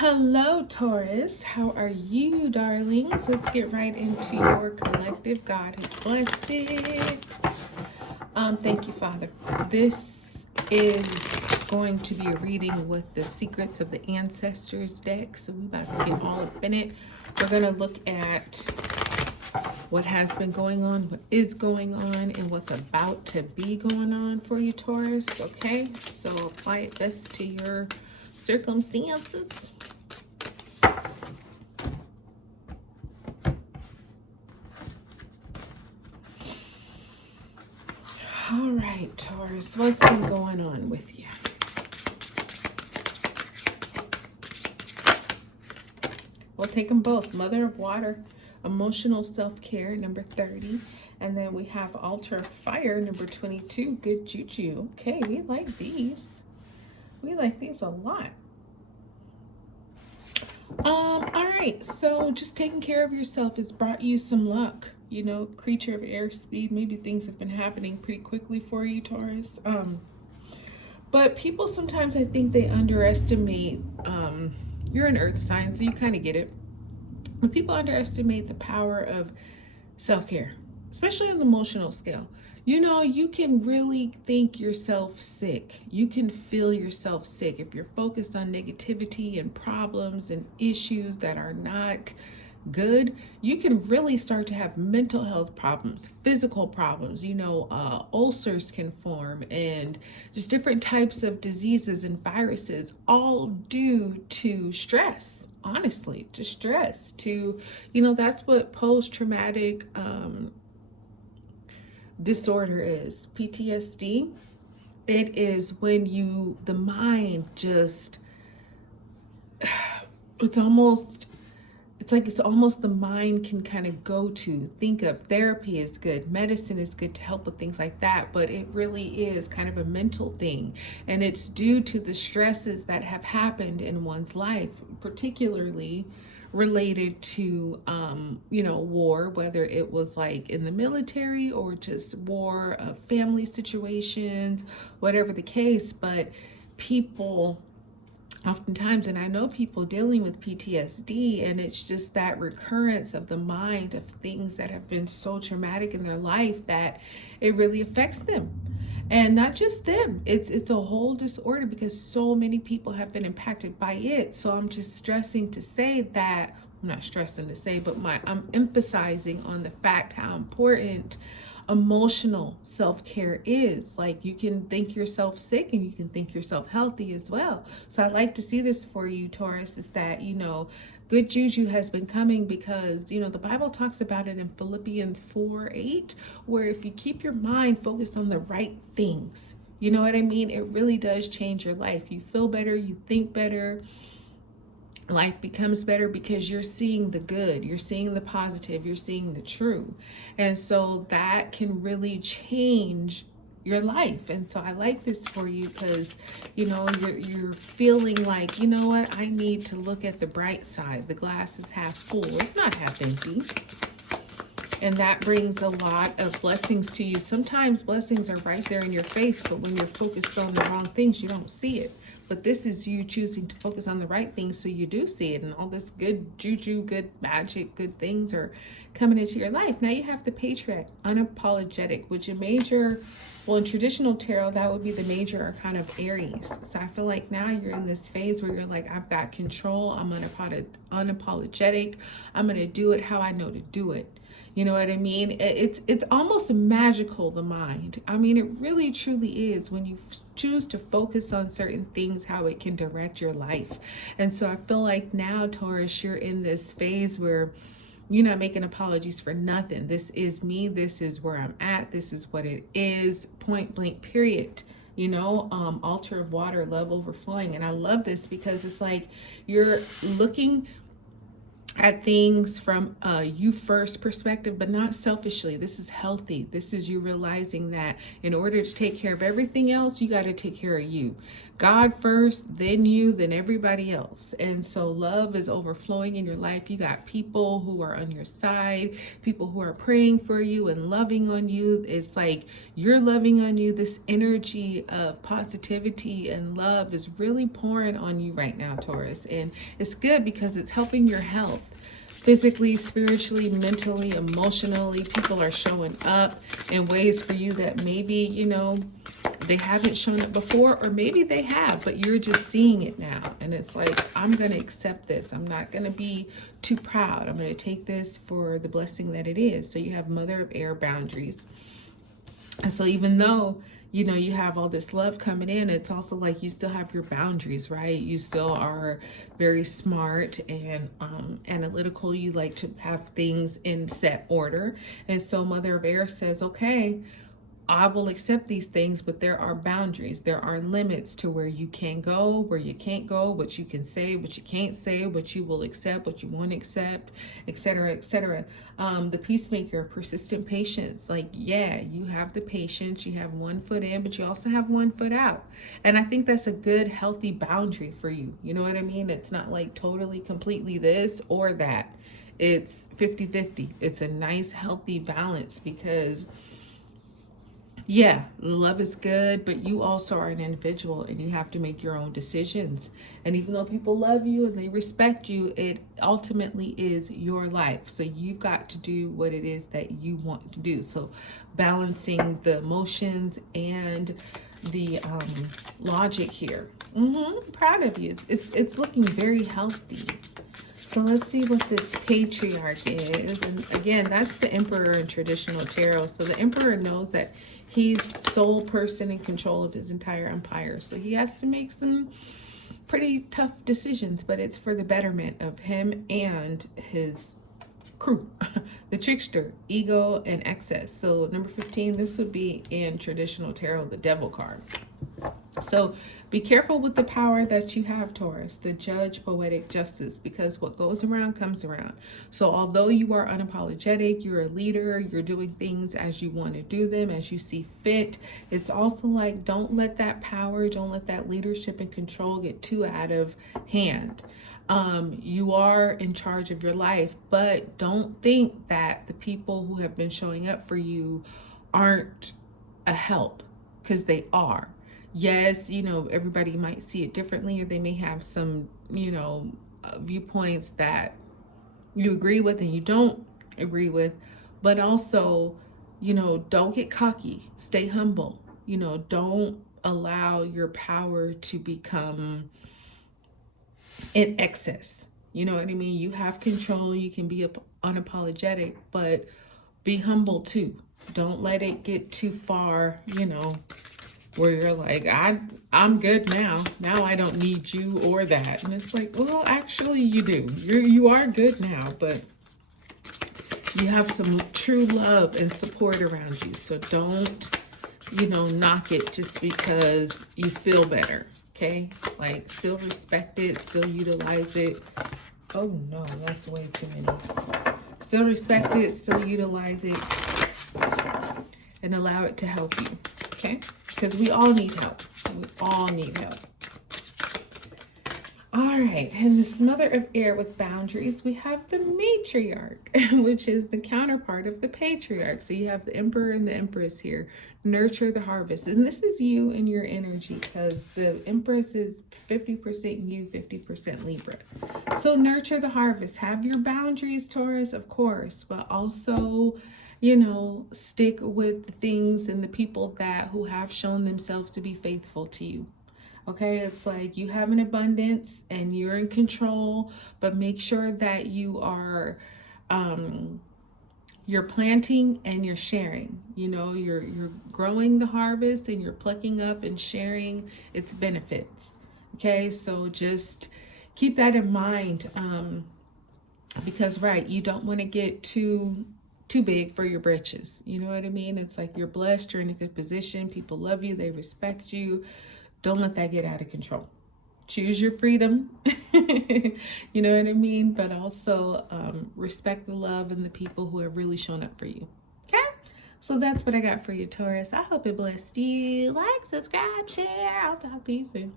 Hello, Taurus. How are you, darlings? Let's get right into your collective. God has blessed it. Thank you, Father. This is going to be a reading with the Secrets of the Ancestors deck. So we're about to get all up in it. We're going to look at what has been going on, what is going on, and what's about to be going on for you, Taurus. Okay, so apply it best to your circumstances. All right, Taurus, what's been going on with you? We'll take them both. Mother of Water, Emotional Self-Care, number 30. And then we have Altar of Fire, number 22. Good Juju. Okay, we like these. We like these a lot. All right, so just taking care of yourself has brought you some luck. You know, creature of air speed, maybe things have been happening pretty quickly for you, Taurus. But people sometimes, I think they underestimate, you're an earth sign, so you kind of get it. But people underestimate the power of self-care, especially on the emotional scale. You know, you can really think yourself sick. You can feel yourself sick if you're focused on negativity and problems and issues that are not good. You can really start to have mental health problems, physical problems. You know, ulcers can form and just different types of diseases and viruses, all due to stress. Honestly, to stress, to, you know, that's what post-traumatic disorder is. PTSD. It is when the mind just, it's almost the mind can kind of go to think of. Therapy is good, medicine is good to help with things like that, but it really is kind of a mental thing, and it's due to the stresses that have happened in one's life, particularly related to you know, war, whether it was like in the military or just war, family situations, whatever the case. But people oftentimes, and I know people dealing with PTSD, and it's just that recurrence of the mind of things that have been so traumatic in their life that it really affects them. And not just them, it's a whole disorder because so many people have been impacted by it. So I'm just stressing to say that, I'm not stressing to say, but I'm emphasizing on the fact how important emotional self-care is. Like, you can think yourself sick and you can think yourself healthy as well. So I like to see this for you, Taurus, is that, you know, good juju has been coming because, you know, the Bible talks about it in Philippians 4:8, where if you keep your mind focused on the right things, you know what I mean? It really does change your life. You feel better, you think better, life becomes better because you're seeing the good, you're seeing the positive, you're seeing the true. And so that can really change your life. And so I like this for you because, you know, you're feeling like, you know what, I need to look at the bright side. The glass is half full, it's not half empty. And that brings a lot of blessings to you. Sometimes blessings are right there in your face, but when you're focused on the wrong things, you don't see it. But this is you choosing to focus on the right things, so you do see it. And all this good juju, good magic, good things are coming into your life. Now you have the Patriarch, unapologetic, which in major, well, in traditional tarot, that would be the major arcana of Aries. So I feel like now you're in this phase where you're like, I've got control. I'm unapologetic. I'm going to do it how I know to do it. You know what I mean? It's almost magical, the mind. I mean, it really truly is when you choose to focus on certain things, how it can direct your life. And so I feel like now, Taurus, you're in this phase where you're not making apologies for nothing. This is me. This is where I'm at. This is what it is. Point blank, period. You know, altar of water, love overflowing. And I love this because it's like you're looking at things from a you first perspective, but not selfishly. This is healthy. This is you realizing that in order to take care of everything else, you got to take care of you. God first, then you, then everybody else. And so love is overflowing in your life. You got people who are on your side, people who are praying for you and loving on you. It's like you're loving on you. This energy of positivity and love is really pouring on you right now, Taurus. And it's good because it's helping your health. Physically, spiritually, mentally, emotionally, people are showing up in ways for you that maybe, they haven't shown up before, or maybe they have, but you're just seeing it now. And it's like, I'm going to accept this. I'm not going to be too proud. I'm going to take this for the blessing that it is. So you have Mother of Air boundaries. And so even though, you have all this love coming in, it's also like you still have your boundaries, right? You still are very smart and analytical. You like to have things in set order. And so Mother of Air says, okay, I will accept these things, but there are boundaries. There are limits to where you can go, where you can't go, what you can say, what you can't say, what you will accept, what you won't accept, etc., etc. The peacemaker, persistent patience. Like, yeah, you have the patience. You have one foot in, but you also have one foot out. And I think that's a good, healthy boundary for you. You know what I mean? It's not like totally, completely this or that. It's 50-50. It's a nice, healthy balance because yeah, love is good, but you also are an individual and you have to make your own decisions. And even though people love you and they respect you, it ultimately is your life. So you've got to do what it is that you want to do. So balancing the emotions and the logic here. Proud of you. It's looking very healthy. So let's see what this patriarch is. And again, that's the emperor in traditional tarot. So the emperor knows that he's sole person in control of his entire empire. So he has to make some pretty tough decisions, but it's for the betterment of him and his crew. The trickster, ego, and excess. So number 15, this would be in traditional tarot, the devil card. So be careful with the power that you have, Taurus, the judge, poetic justice, because what goes around comes around. So although you are unapologetic, you're a leader, you're doing things as you want to do them, as you see fit. It's also like, don't let that power, don't let that leadership and control get too out of hand. You are in charge of your life, but don't think that the people who have been showing up for you aren't a help, because they are. Yes, everybody might see it differently, or they may have some, viewpoints that you agree with and you don't agree with, but also, don't get cocky, stay humble, don't allow your power to become in excess. You know what I mean? You have control, you can be unapologetic, but be humble too. Don't let it get too far, where you're like, I'm good now. Now I don't need you or that. And it's like, well, actually you do. You are good now, but you have some true love and support around you. So don't, knock it just because you feel better. Okay? Like, still respect it, still utilize it. Oh no, that's way too many. Still respect it, still utilize it, and allow it to help you. Okay? Because we all need help. We all need help. All right. And this Mother of Air with boundaries, we have the matriarch, which is the counterpart of the patriarch. So you have the emperor and the empress here. Nurture the harvest. And this is you and your energy, because the empress is 50% you, 50% Libra. So nurture the harvest. Have your boundaries, Taurus, of course, but also, stick with the things and the people who have shown themselves to be faithful to you. Okay, it's like you have an abundance and you're in control, but make sure that you are you're planting and you're sharing. You're growing the harvest and you're plucking up and sharing its benefits. Okay, so just keep that in mind, because you don't want to get too big for your britches. You know what I mean? It's like you're blessed, you're in a good position, people love you, they respect you. Don't let that get out of control. Choose your freedom, you know what I mean? But also respect the love and the people who have really shown up for you. Okay? So that's what I got for you, Taurus. I hope it blessed you. Like, subscribe, share. I'll talk to you soon.